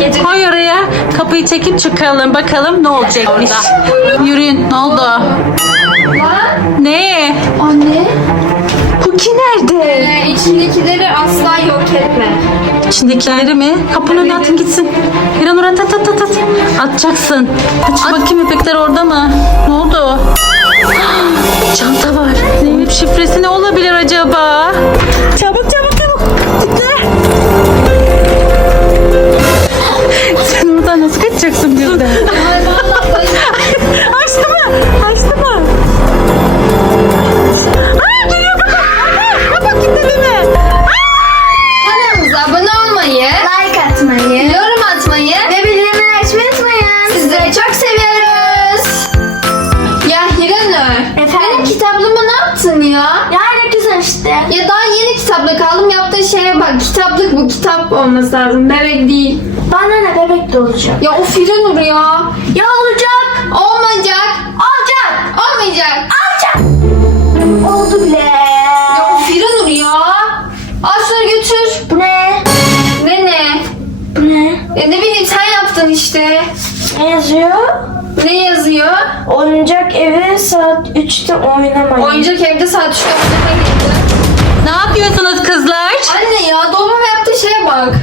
Gece- Koy oraya kapıyı çekip çıkalım bakalım ne olacakmış. Yürüyün ne oldu? Ne? Anne. Cookie nerede? Ee, içindekileri asla yok etme. İçindekileri mi? Kapının önüne atın gitsin. İranur at at at at at. Atacaksın. Aç bakayım ipekler orada mı? Ne oldu? Çanta var. Zeynep şifresi ne olabilir acaba? Çabuk çabuk Sen oradan nasıl kaçacaksın birden? Ay vallahi bayıldım. Açtı mı? Açtı mı? Aa geliyor? Kanalımıza abone olmayı, Like atmayı yorum atmayı ve bildirimleri açmayı unutmayın. sizleri çok seviyoruz. Ya Hiranur, benim kitaplığımı ne yaptın ya? Ya ne güzel işte. Ya daha yeni kitaplık aldım yaptığın şeye bak. Kitaplık bu kitap olması lazım. Bebek değil. De olacak. Ya o Hiranur ya. Ya olacak. Olmayacak. Olacak. Olmayacak. Olacak. Oldu bile. Ya o Hiranur ya. Al şunu götür. Bu ne? Ne ne? Bu ne? Ya ne bileyim sen yaptın işte. Ne yazıyor? Ne yazıyor? Oyuncak evi saat 3'te oynamayın. Oyuncak evde saat 3'te oynamaya gitti. Ne yapıyorsunuz kızlar? Anne ya dolmama yaptığı şeye bak.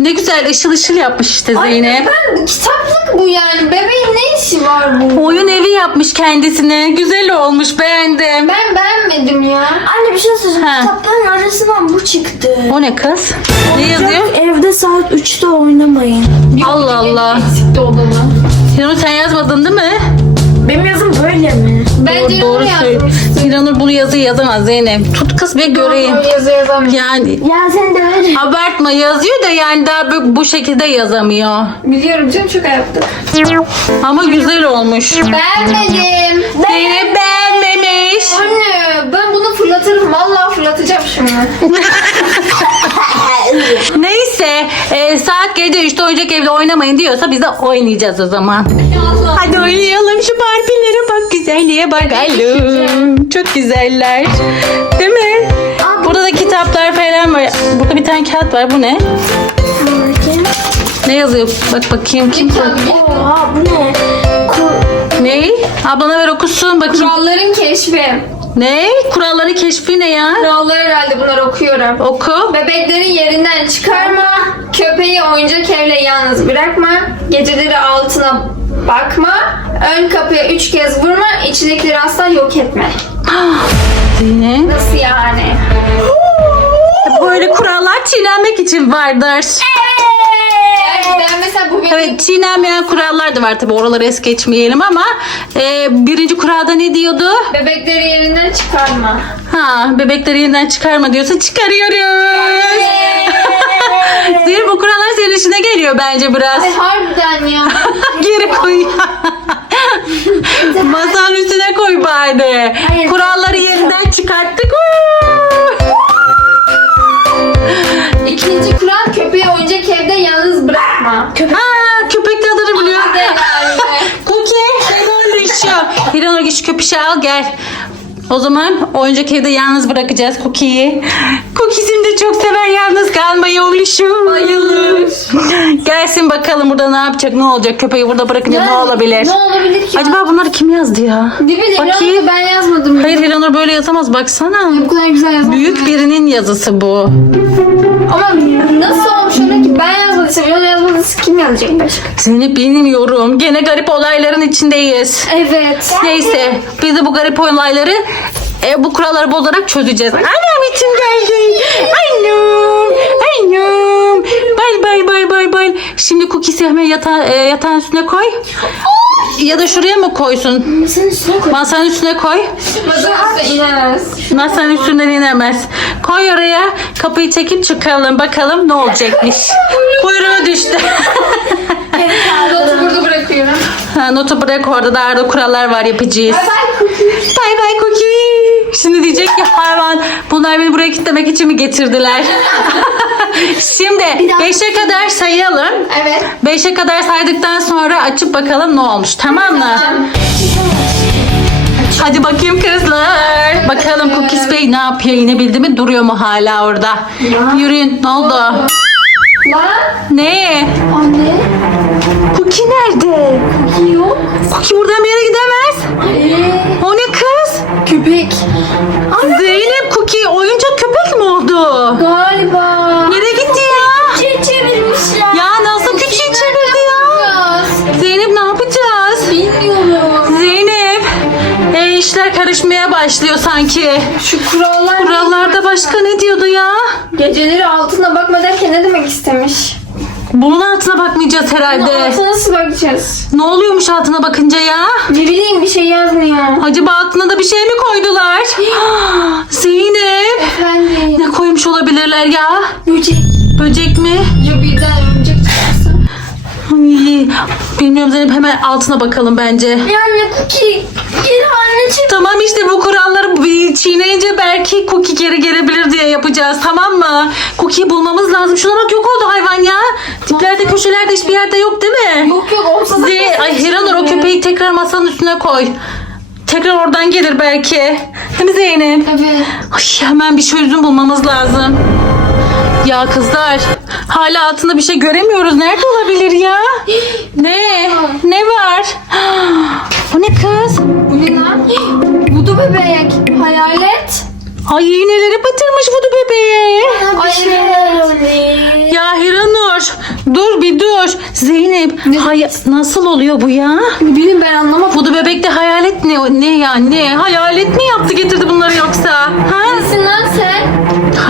Ne güzel ışıl ışıl yapmış işte Zeynep. Ben kitaplık bu yani. Bebeğin ne işi var bu? Oyun evi yapmış kendisine. Güzel olmuş beğendim. Ben beğenmedim ya. Anne bir şey söyleyeceğim. Ha. Kitapların arasından bu çıktı. O ne kız? Ne yazıyor? Evde saat 3'te oynamayın. Allah Allah. Eksikti odama. Hiranur sen yazmadın değil mi? Benim yazım böyle mi? Bence Doğru onu söylüyor. Hiranur bunu yazı yazamaz Zeynep. Tut kız bir göreyim. Yazı yazamıyorum. Yani Ya sen de öyle. abartma yazıyor da yani daha bu, bu şekilde yazamıyor. Biliyorum canım çok ayıptı. Ama güzel olmuş. Beğenmedim. Zeynep beğenmemiş. Anne ben bunu fırlatırım. Vallahi fırlatacağım şimdi. E, saat gece 3'te oyuncak evde oynamayın diyorsa biz de oynayacağız o zaman. Hadi oynayalım şu Barbie'lere bak güzelliğe bakalım. Çok güzeller. Değil mi? Burada da kitaplar falan var. Burada bir tane kağıt var. Bu ne? Ne yazıyor? Bak bakayım. Kim Kim Oha bu ne? Ne? Ablana ver okusun bakayım. Kuralların keşfi. Ne? Kuralları keşfi ne ya? Kuralları herhalde bunları okuyorum. Oku. Bebeklerin yerinden yalnız bırakma. Geceleri altına bakma. Ön kapıya üç kez vurma. içindekileri asla yok etme. Zeynep. Nasıl yani? Böyle kurallar çiğnenmek için vardır. Yani ben mesela bu benim Evet çiğnenmeyen kurallar da var tabi oraları es geçmeyelim ama e, birinci kuralda ne diyordu? bebekleri yerinden çıkarma. Ha bebekleri yeniden çıkarma diyorsa çıkarıyoruz. Zeynep bu kurallar senin işine geliyor bence biraz. Ay harbiden ya. Geri koy. Masanın üstüne koy bari. Hayır. Kuralları yeniden çıkarttık. İkinci kural köpeği oyuncak evde yalnız bırakma. Ha köpek de adını biliyor. Hadi herhalde. Cookie. Hiranur işi. Hiranur şu köpüşü al gel. O zaman oyuncak evde yalnız bırakacağız Cookie'yi. Cookie'sim de çok sever yalnız kalmayı oğluşum. Bayılır. Gelsin bakalım burada ne yapacak ne olacak köpeği burada bırakınca ne olabilir? Ne olabilir ki? Acaba bunları kim yazdı ya? Ne bileyim Bakayım. ben yazmadım. Hayır Hiranur böyle yazamaz baksana. Bu kadar güzel yazmadım. Büyük birinin yazısı bu. Ama nasıl olmuş öyle ki ben yazmadıysam onu yazmadıysa kim yazacak başka? Seni bilmiyorum. Gene garip olayların içindeyiz. Evet. Neyse biz de bu garip olayları e, bu kuralları bozarak çözeceğiz. Annem için geldi. Annem. Annem. Bay bay bay bay bay. Şimdi cookies hemen yata, e, yatağın üstüne koy. Ya da şuraya mı koysun? Masanın üstüne koy. Masanın üstüne koy. Masanın üstüne inemez. Masanın üstünden inemez. Koy oraya. Kapıyı çekip çıkalım. Bakalım ne olacakmış. Kuyruğu düştü. Notu burada bırakıyorum. ha, notu bırak orada da arada kurallar var yapacağız. Bay bay Cookie. Şimdi diyecek ki hayvan bunlar beni buraya kilitlemek için mi getirdiler? Şimdi 5'e kadar sayalım. Evet. 5'e kadar saydıktan sonra açıp bakalım ne olmuş tamam mı? Hadi bakayım kızlar. Bakalım Cookies Bey ne yapıyor? İnebildi mi? Duruyor mu hala orada? Yürüyün. Ne oldu? Lan Ne? anne. Cookie nerede? Cookie yok. Cookie buradan bir yere gidemez. Ee, O ne kız? Köpek. Zeynep Cookie oyuncak köpek mi oldu? Galiba. Nereye gitti ya? Çiğ çevirmiş ya. Nasıl küçüğü çevirdi ya? Zeynep ne yapacağız? Bilmiyorum. Zeynep. E işler karışmaya başlıyor sanki. Şu kurallar Kurallarda başka ne diyordu ya? Geceleri altına bakma derken ne demek istemiş? Bunun altına bakmayacağız herhalde. Altına nasıl bakacağız? Ne oluyormuş altına bakınca ya? Ne bileyim bir şey yazmıyor. Acaba altına da bir şey mi koydular? Zeynep. Efendim. Ne koymuş olabilirler ya? Böcek. Böcek mi? Ya birden? Ay, bilmiyorum Zeynep hemen altına bakalım bence. Ya anne cookie. Gel anne çek. Tamam işte bu kuralları çiğneyince belki Cookie geri gelebilir diye yapacağız tamam mı? Cookie'yi bulmamız lazım. Şuna bak yok oldu hayvan ya. Diplerde köşelerde hiçbir yerde yok değil mi? Yok yok olsa da Ze Ay Hiranur o köpeği tekrar masanın üstüne koy. Tekrar oradan gelir belki. Değil mi Zeynep? Evet. Ay, hemen bir çözüm bulmamız lazım. Ya kızlar hala altında bir şey göremiyoruz. Nerede olabilir ya? Ne? Ne var? O ne kız? Bu ne lan? Budu bebek. Hayalet. Ay iğneleri batırmış vudu bebeğe. Ay şey. Ya Hiranur dur bir dur. Zeynep hay- nasıl oluyor bu ya? Bileyim ben anlamadım. Vudu bebekte hayalet ne, ne ya ne? Hayalet mi yaptı getirdi bunları yoksa? Ha? Nesin lan sen?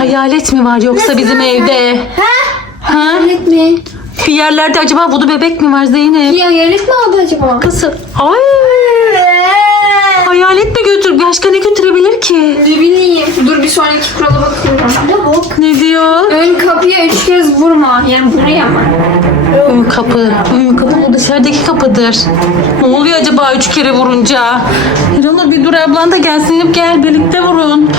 Hayalet mi var yoksa bizim evde? Ha? Ha? Hayalet mi? Bir yerlerde acaba vudu bebek mi var Zeynep? Ya hayalet mi aldı acaba? Kızı. Ay. Hayalet mi götür? Başka ne götürebilir ki? Ne bileyim. Dur bir sonraki kurala bakıyorum. Ne bok? Ne diyor? Ön kapıya üç kez vurma. Yani buraya mı? Ön kapı. Ön kapı o dışarıdaki kapıdır. Ne oluyor acaba üç kere vurunca? İranur bir dur ablan da gelsin. Gel birlikte vurun.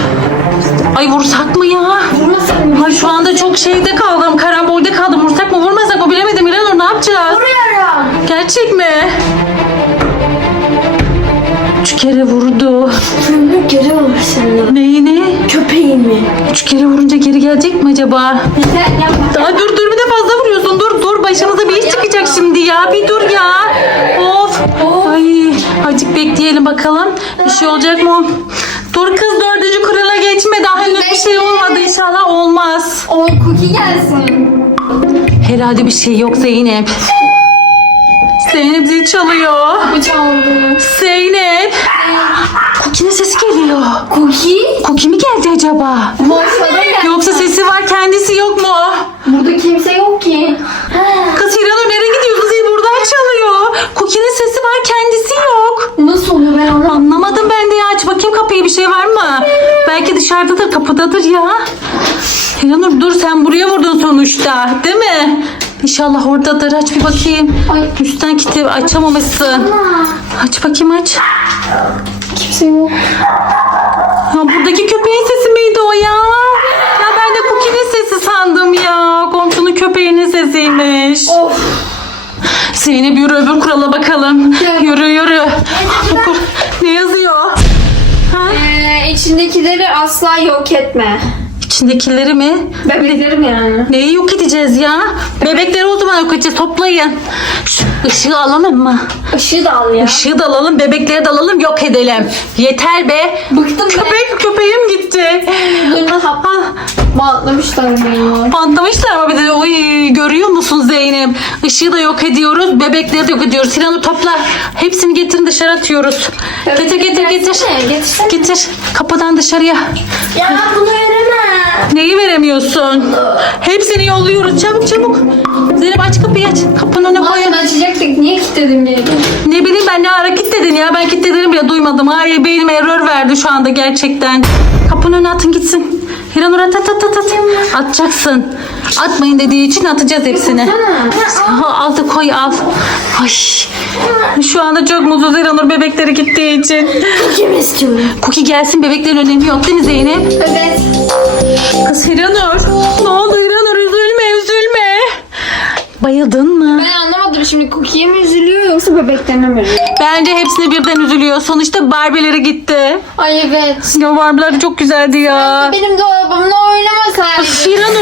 Gerçek mi? Üç kere vurdu. Fırını geri senin. Neyini? Köpeğimi. Üç kere vurunca geri gelecek mi acaba? Daha dur dur bir de fazla vuruyorsun. Dur dur başımıza bir iş çıkacak şimdi ya. Bir dur ya. Of. Ay azıcık bekleyelim bakalım. Bir şey olacak mı? Dur kız dördüncü kurala geçme. Daha henüz bir şey olmadı. İnşallah olmaz. O cookie gelsin. Herhalde bir şey yok Zeynep. Zeynep zil çalıyor. Bu çaldı. Zeynep. Cookie'nin sesi geliyor. Cookie? Cookie mi geldi acaba? Masada gel. Yoksa sesi var kendisi yok mu? Burada kimse yok ki. Kız Hiranur nereye gidiyor? Kız buradan çalıyor. Cookie'nin sesi var kendisi yok. Nasıl oluyor ben anlamadım. Anlamadım ben de ya. Aç bakayım kapıyı bir şey var mı? Belki dışarıdadır kapıdadır ya. Hiranur dur sen buraya vurdun sonuçta değil mi? İnşallah oradadır. Aç bir bakayım. Ay. Üstten kilitli açamamışsın. Aç bakayım aç. Kimse yok. Ha, buradaki köpeğin sesi miydi o ya? Ya ben de Cookie'nin sesi sandım ya. Komşunun köpeğinin sesiymiş. Of. Zeynep yürü öbür kurala bakalım. Yürü yürü. Bu kur- Ne yazıyor? Ha? Ee, içindekileri asla yok etme. İçindekileri mi? Bebeklerim yani. Neyi yok edeceğiz ya? Bebekleri o zaman yok edeceğiz. Toplayın. Şu ışığı alalım mı? Işığı da al ya. Işığı da alalım, bebekleri de alalım, yok edelim. Yeter be. Bıktım. Köpek köpeğim gitti. Hap- Ah, Bantlamışlar beni. Pantlamışlar ama bir de oy, görüyor musun Zeynep? Işığı da yok ediyoruz, bebekleri de yok ediyoruz. Sinan'ı topla. Hepsini getirin dışarı atıyoruz. Getir getir getir. Getirsene. Getir. Kapıdan dışarıya. Ya bunu veremem. Neyi veremiyorsun? Hepsini yolluyoruz. Çabuk çabuk. Zeynep aç kapıyı aç. Kapının önüne koy. Madem açacaktık niye kilitledin beni? Ne bileyim ben ne ara kilitledin ya. Ben kilitlediğini bile duymadım. Ay beynim error verdi şu anda gerçekten. Kapının önüne atın gitsin. Hiranur at at at at at. Atacaksın. Atmayın dediği için atacağız hepsini. Ha, al da koy al. Ay. Şu anda çok mutsuz Hiranur bebekleri gittiği için. Kim istiyorum? Cookie gelsin bebeklerin önemi yok değil mi Zeynep? Evet. Kız Hiranur. Ne oldu Hiranur üzülme üzülme. Bayıldın mı? Ben anlamadım şimdi Cookie'ye mi üzülüyor yoksa bebeklerine mi üzülüyor? Bence hepsine birden üzülüyor. Sonuçta Barbie'leri gitti. Ay evet. Ya Barbie'ler çok güzeldi ya. Benim dolabımla oynamasaydın.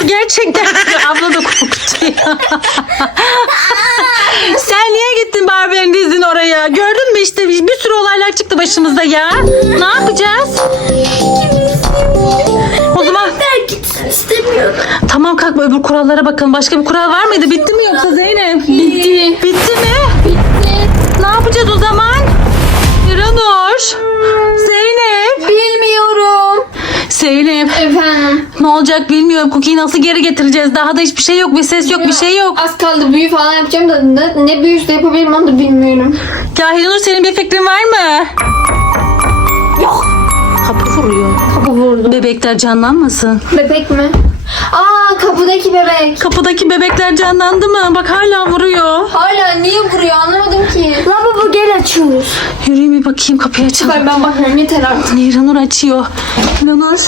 Gerçekten abla da korktu ya. Sen niye gittin Barbie'nin dizin oraya? Gördün mü işte bir sürü olaylar çıktı başımıza ya. Ne yapacağız? O zaman Ben gitsin istemiyorum. tamam kalk öbür kurallara bakalım. Başka bir kural var mıydı? Bitti mi yoksa Zeynep? Bitti. Bitti mi? Bitti. Ne yapacağız o zaman? İranur. Zeynep. Bilmiyorum. Zeynep. Efendim. Ne olacak bilmiyorum. Cookie'yi nasıl geri getireceğiz? Daha da hiçbir şey yok. Bir ses yok. Bir şey yok. Az kaldı büyü falan yapacağım da ne, ne büyüsü yapabilirim onu da bilmiyorum. Ya Hiranur senin bir fikrin var mı? Yok. Kapı vuruyor. Kapı vurdu. Bebekler canlanmasın. Bebek mi? Aa kapıdaki bebek. Kapıdaki bebekler canlandı mı? Bak hala vuruyor. Hala niye vuruyor anlamadım ki. Lavabo gel açıyoruz. Yürüyeyim bir bakayım kapıyı açalım. Ben, ben bakmıyorum yeter artık. Hiranur açıyor. Hiranur.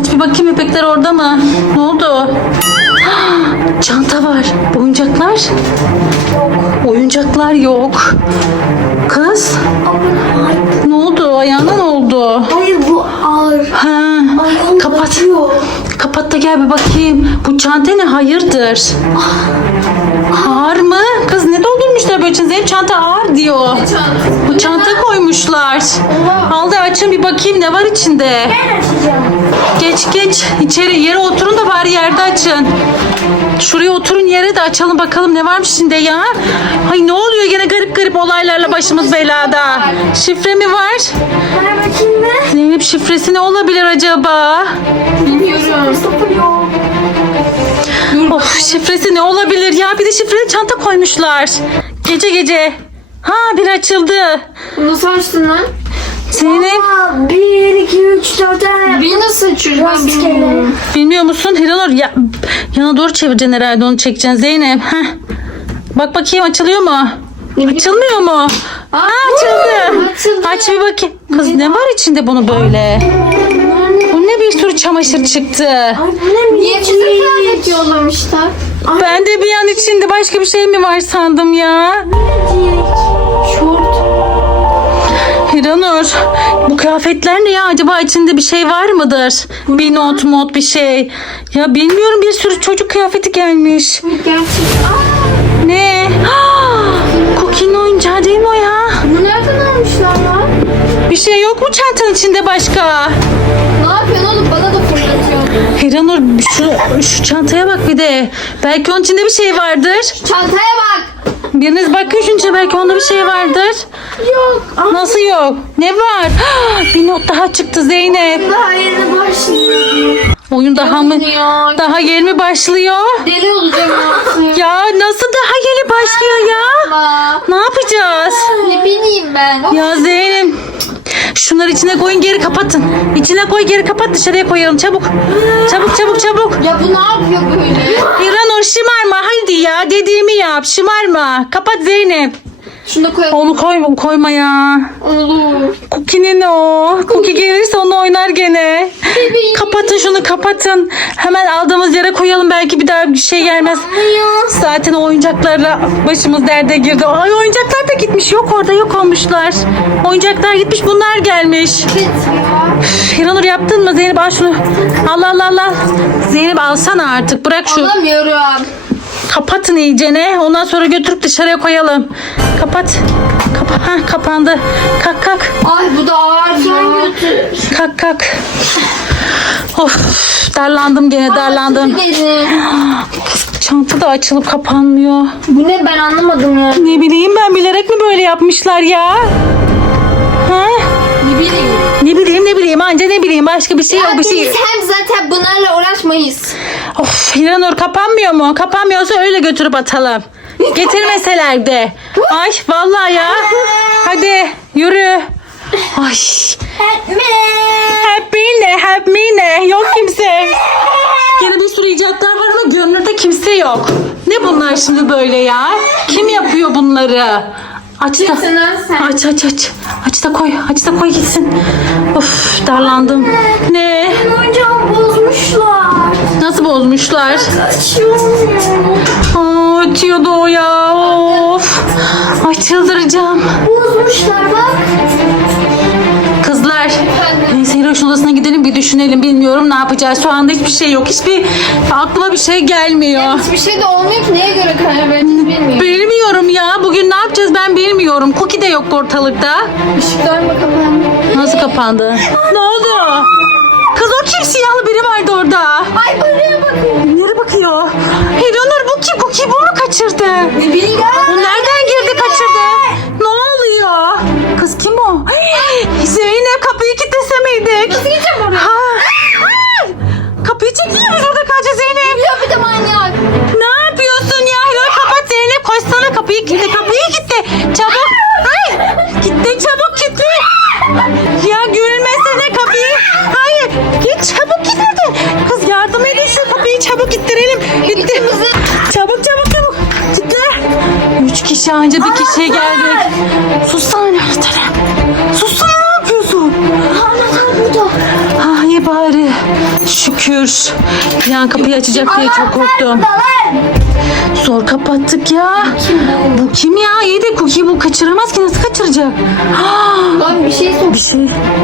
Aç bir bakayım bebekler orada mı? Ne oldu? Çanta var. Oyuncaklar? Oyuncaklar yok. Kız ay. ne oldu? Ayağına ne oldu? Hayır bu ağır. Ha, Ayağım kapat. acıyor. Kapat da gel bir bakayım. Bu çanta ne? Hayırdır? Ağır mı? Kız ne doldurmuşlar böyle? Zeynep çanta ağır diyor. Bu çanta koymuşlar. Al da açın bir bakayım ne var içinde. Ben açacağım. Geç geç. İçeri yere oturun da bari yerde açın. Şuraya oturun yere de açalım bakalım ne varmış içinde ya. Ay ne oluyor gene garip garip olaylarla başımız belada. Şifre mi var? Şifresi ne olabilir acaba? Bilmiyorum. Of şifresi ne olabilir ya? Bir de şifreli çanta koymuşlar. Gece gece. Ha bir açıldı. Nasıl açtın lan? Zeynep Aa, bir, iki, üç, dört tane. Bir nasıl Rastgele. bilmiyorum. bilmiyor musun? Hiranur ya, yana doğru çevireceksin herhalde onu çekeceksin Zeynep. Heh. Bak bakayım açılıyor mu? Açılmıyor mu? Aa, açıldı. açıldı. Aç bir bakayım. Kız ne var içinde bunu böyle? Bu ne bir sürü çamaşır çıktı. Niye minicik? kıyafet yollamışlar? Ben de bir an içinde başka bir şey mi var sandım ya. Şort. Hiranur bu kıyafetler ne ya? Acaba içinde bir şey var mıdır? Bir not mod bir şey. Ya bilmiyorum bir sürü çocuk kıyafeti gelmiş. Gerçekten. Aa, Ne? Bir şey yok mu çantanın içinde başka? Ne yapıyorsun oğlum? Bana da fırlatıyor. Hiranur şu, şu çantaya bak bir de. Belki onun içinde bir şey vardır. Çantaya bak. Biriniz bakın şunca belki onda bir şey vardır. Yok. Nasıl yok? Ne var? Bir not daha çıktı Zeynep. Daha yeni başlıyor. Oyun daha mı? Ya, Daha yeni mi başlıyor? deli olacağım artık. Ya nasıl daha yeni başlıyor ya? Ne yapacağız? Ne bileyim ben. Ya Zeynep. Şunları içine koyun geri kapatın. İçine koy geri kapat dışarıya koyalım çabuk. Çabuk çabuk çabuk. Ya bu ne yapıyor böyle? İranur şımarma hadi ya dediğimi yap şımarma. Kapat Zeynep. Şunu da koyalım. Onu koyma koyma ya. Olur. Cookie'nin o. Cookie gelirse onu oynar gene. Bebeğim. Kapatın şunu kapatın. Hemen aldığımız yere koyalım belki bir daha bir şey gelmez. Zaten o oyuncaklarla başımız derde girdi. Ay oyuncaklar da gitmiş. Yok orada yok olmuşlar. Oyuncaklar gitmiş bunlar gelmiş. Evet ya. Hiranur yaptın mı Zeynep al şunu. Allah Allah Allah. Zeynep alsana artık bırak şu. Alamıyorum. Kapatın iyicene. Ondan sonra götürüp dışarıya koyalım. Kapat. Kapa ha, kapandı. Kalk kalk. Ay bu da ağır ya. Kalk kalk. Of darlandım gene darlandım. Çanta da açılıp kapanmıyor. Bu ne ben anlamadım ya. Ne bileyim ben bilerek mi böyle yapmışlar ya? Ha? Ne bileyim. Ne bileyim ne bileyim anca ne bileyim başka bir şey yok bir şey. biz hem zaten bunlarla uğraşmayız. Of Hiranur kapanmıyor mu? Kapanmıyorsa öyle götürüp atalım. Getirmeseler de. Ay vallahi ya. Hadi yürü. Ay. Help me. Help me ne? Help me ne? Yok kimse. Yine bir sürü icatlar var ama görünürde kimse yok. Ne bunlar şimdi böyle ya? Kim yapıyor bunları? Aç da. Aç aç aç. Aç da koy. Aç da koy gitsin. Of darlandım. Ne? Oyuncağımı bozmuşlar. Nasıl bozmuşlar? Aa, ötüyordu o ya. Of. Ay çıldıracağım. Bozmuşlar bak. Kızlar. Neyse Hiroş'un odasına gidelim bir düşünelim. Bilmiyorum ne yapacağız. Şu anda hiçbir şey yok. Hiçbir aklıma bir şey gelmiyor. Hiçbir şey de olmuyor ki neye göre karar verdiğini bilmiyorum. Bilmiyorum ya. Bugün ne yapacağız ben bilmiyorum. Cookie de yok ortalıkta. Işıklar mı kapandı? Nasıl kapandı? ne oldu? Kız o kim? Siyahlı biri vardı orada. Ay buraya bakın. Nereye bakıyor? Hiranur bu kim? Cookie bu mu kaçırdı? Ne bileyim. Bu nereden girdi kaçırdı? Ne oluyor? Kız kim o? Zeynep kapıyı kilitlese miydik? Nasıl gideceğim oraya? Ha. Kapıyı çekiyor biz orada kalacağız Zeynep. Kişiye geldik. Sussana ne anahtarı. Sussana ne yapıyorsun? Anahtar burada. Ah iyi bari. Şükür. Bir an kapıyı açacak diye çok korktum. Zor kapattık ya. Bu kim de Cookie bu kaçıramaz ki nasıl kaçıracak? Lan bir şey sok. bir şey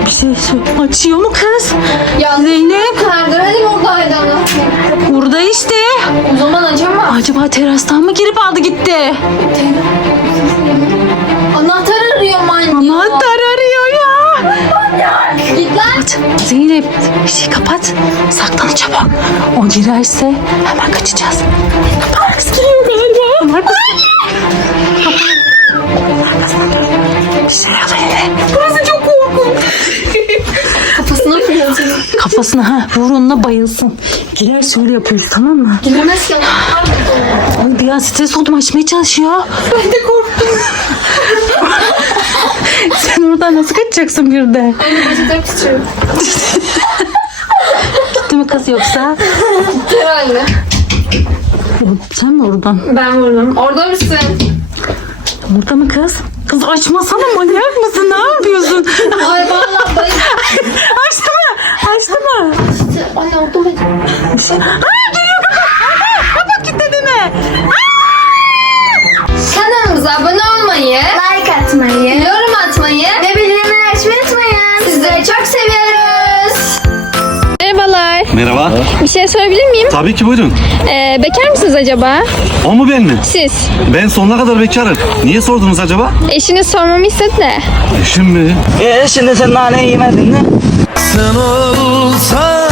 bir şey sor- açıyor mu kız? Ya Zeynep Nerede? Hadi oradaydı anahtar. burada işte. O zaman acaba Acaba terastan mı girip aldı gitti? anahtar arıyor manyak. Anahtar arıyor ya. Git lan. Kapat. Zeynep bir şey kapat. Saklan çabuk. O girerse hemen kaçacağız. Marcus giriyor galiba. Marcus. Alayım. Burası çok korkunç. Kafasına fırlatıyor. Kafasına ha vur onunla bayılsın. Girer şöyle yapıyoruz tamam mı? Giremez ki. Ay bir an stres oldum açmaya çalışıyor. Ben de korktum. Sen oradan nasıl kaçacaksın bir de? Anne bacaklarım titriyor. Gitti mi kız yoksa? Herhalde. Sen mi oradan? Ben vurdum. Orada mısın? Orada mı kız? Kız açmasana manyak mısın? Ne yapıyorsun? Ay vallahi bayıldım. Açtı mı? Açtı mı? Anne orada mı? Aa Bir şey sorabilir miyim? Tabii ki buyurun. Ee, bekar mısınız acaba? O mu ben mi? Siz. Ben sonuna kadar bekarım. Niye sordunuz acaba? Eşiniz sormamı istedi de. Eşim mi? E şimdi sen naneyi yemedin mi? Sen olsan